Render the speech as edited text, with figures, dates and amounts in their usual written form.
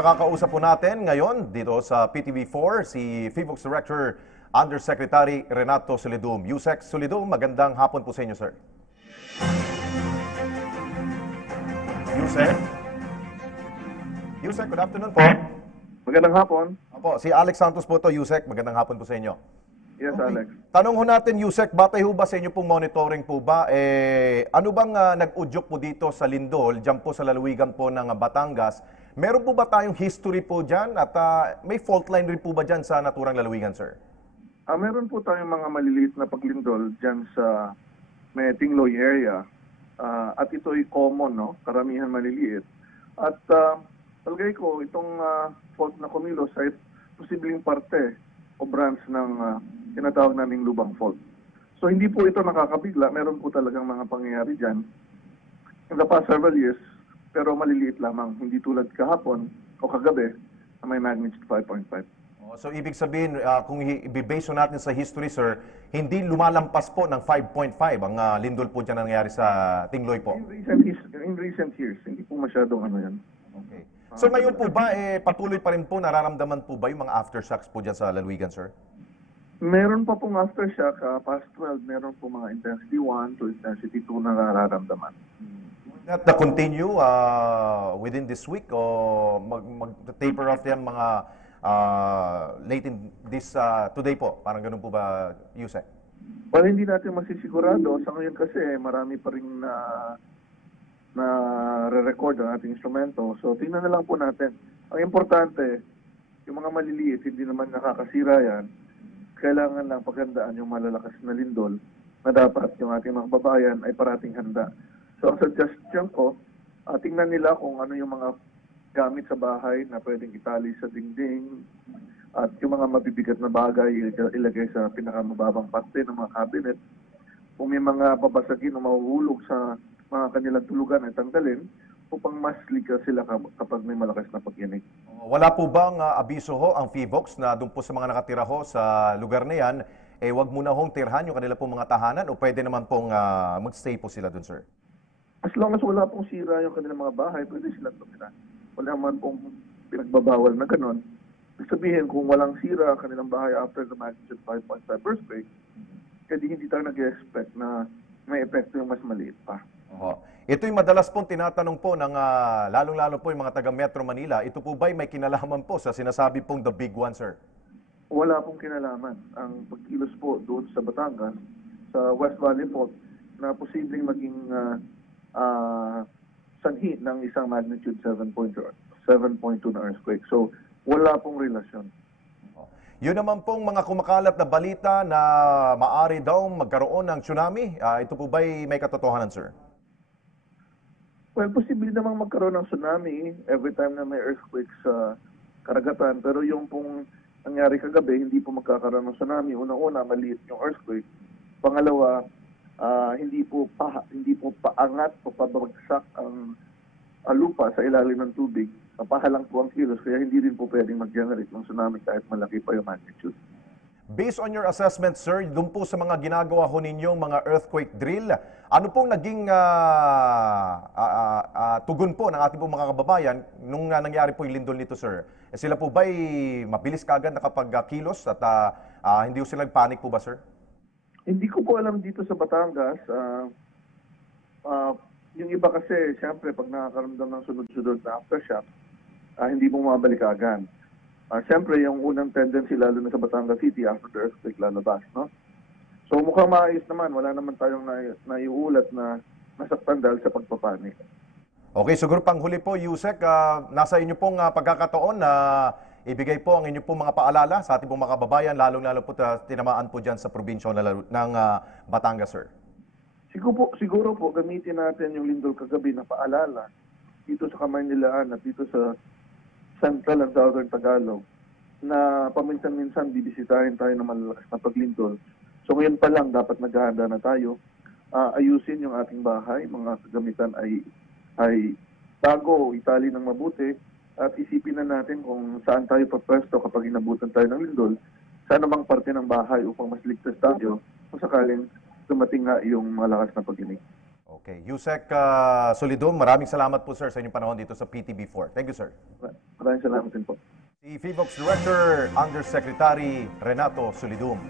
Nakakausap po natin ngayon dito sa PTV4 si FIVOX Director Undersecretary Renato Solidum. Yusek Solidum, magandang hapon po sa inyo, sir. Yusek? Yusek, good afternoon po. Magandang hapon. Opo, si Alex Santos po to, Yusek. Magandang hapon po sa inyo. Yes, Alex. Tanong ho natin, Yusek, batay ho ba sa inyo pong monitoring po ba? Ano bang nag-udyok po dito sa Lindol, dyan po sa lalawigan po ng Batangas? Meron po ba tayong history po dyan at may fault line rin po ba dyan sa naturang lalawigan, sir? Meron po tayong mga maliliit na paglindol dyan sa may Tingloy area. At ito ay common, no? Karamihan maliliit. At palagay ko, itong fault na kumilos ay posibleng parte o branch ng tinatawag naming lubang fault. So hindi po ito nakakabigla. Meron po talagang mga pangyayari dyan in the past several years, pero maliliit lamang. Hindi tulad kahapon o kagabi na may magnitude 5.5. So ibig sabihin, kung i-base natin sa history, sir, hindi lumalampas po ng 5.5 ang lindol po dyan nangyari sa Tingloy po? In recent years, hindi po masyadong ano yan. Okay. So ngayon po ba, patuloy pa rin po, nararamdaman po ba yung mga aftershocks po dyan sa lalawigan, sir? Meron pa pong aftershock, past 12, meron po mga intensity 1 to intensity 2 na nararamdaman. That continue within this week o mag-taper off yan mga late in this today po? Parang ganun po ba, Yusek? Well, hindi natin masisigurado. Sa ngayon kasi marami pa rin na re-record ang ating instrumento. So tingnan na lang po natin. Ang importante, yung mga maliliit, hindi naman nakakasira yan. Kailangan lang paghandaan yung malalakas na lindol na dapat yung ating mga kababayan ay parating handa. So ang suggestion ko, tingnan nila kung ano yung mga gamit sa bahay na pwedeng itali sa dingding at yung mga mabibigat na bagay ilagay sa pinakamababang parte ng mga cabinet. Kung may mga babasagin o mahuhulog sa mga kanilang tulugan ay tanggalin upang mas likas sila kapag may malakas na pagyanig. Wala po bang abiso ho ang FIVOX na doon po sa mga nakatira ho sa lugar na yan, wag muna hong tirhan yung kanila pong mga tahanan o pwede naman pong magstay po sila doon, sir? As long as wala pong sira yung kanilang mga bahay, pwede silang tumira. Wala man pong pinagbabawal na gano'n. Ibig sabihin, kung walang sira ang kanilang bahay after the magnitude 5.5 earthquake, kasi hindi tayo nag-expect na may epekto yung mas maliit pa. Ito'y madalas pong tinatanong po ng lalong-lalo po yung mga taga Metro Manila. Ito po ba'y may kinalaman po sa sinasabi pong the big one, sir? Wala pong kinalaman. Ang pagkilos po doon sa Batangas, sa West Valley Fault, na posibleng maging sanhi ng isang magnitude 7.2 na earthquake. So, wala pong relasyon. Yun naman pong mga kumakalat na balita na maari daw magkaroon ng tsunami. Ito po ba'y may katotohanan, sir? Well, posible namang magkaroon ng tsunami every time na may earthquake sa karagatan. Pero yung pong nangyari kagabi, hindi po magkakaroon ng tsunami. Una-una, maliit yung earthquake. Pangalawa, hindi po paangat o pabagsak ang lupa sa ilalim ng tubig. Pahalang po ang kilos, kaya hindi rin po pwedeng mag-generate ng tsunami kahit malaki pa yung magnitude. Based on your assessment, sir, doon po sa mga ginagawa ho ninyong mga earthquake drill, ano pong naging tugon po ng ating pong mga kababayan nung nangyari po yung lindol nito, sir? Sila po ba'y mabilis kagad nakapag-kilos at hindi po sila nag-panic po ba, sir? Hindi ko po alam dito sa Batangas. Yung iba kasi, siyempre, pag nakakaramdam ng sunod-sunod na aftershock, hindi mo mabalik agad. Siyempre, yung unang tendency, lalo na sa Batangas City, after the earthquake, lalabas, no? So, mukhang maayos naman. Wala naman tayong naiulat na nasaktan dahil sa pagpapanik. Okay, siguro panghuli po, Yusek, nasa inyo pong pagkakataon na ibigay po ang inyo pong mga paalala sa ating pong mga kababayan, lalong-lalo po tinamaan po dyan sa probinsya ng Batangas, sir. Siguro po, gamitin natin yung lindol kagabi na paalala dito sa Kamaynilaan at dito sa Central and Southern Tagalog na paminsan-minsan bibisitahin tayo ng malalakas na paglindol. So ngayon pa lang dapat naghahanda na tayo. Ayusin yung ating bahay, mga kagamitan ay bago o itali ng mabuti at isipin na natin kung saan tayo papwesto kapag inabutan tayo ng lindol, sa anumang parte ng bahay upang mas ligtas tayo kung sakaling dumating nga yung malakas na pag-inig. Okay. Yusek Solidum, maraming salamat po sir sa inyong panahon dito sa PTB4. Thank you sir. Maraming salamat din po. Si FIVOX Director Undersecretary Renato Solidum.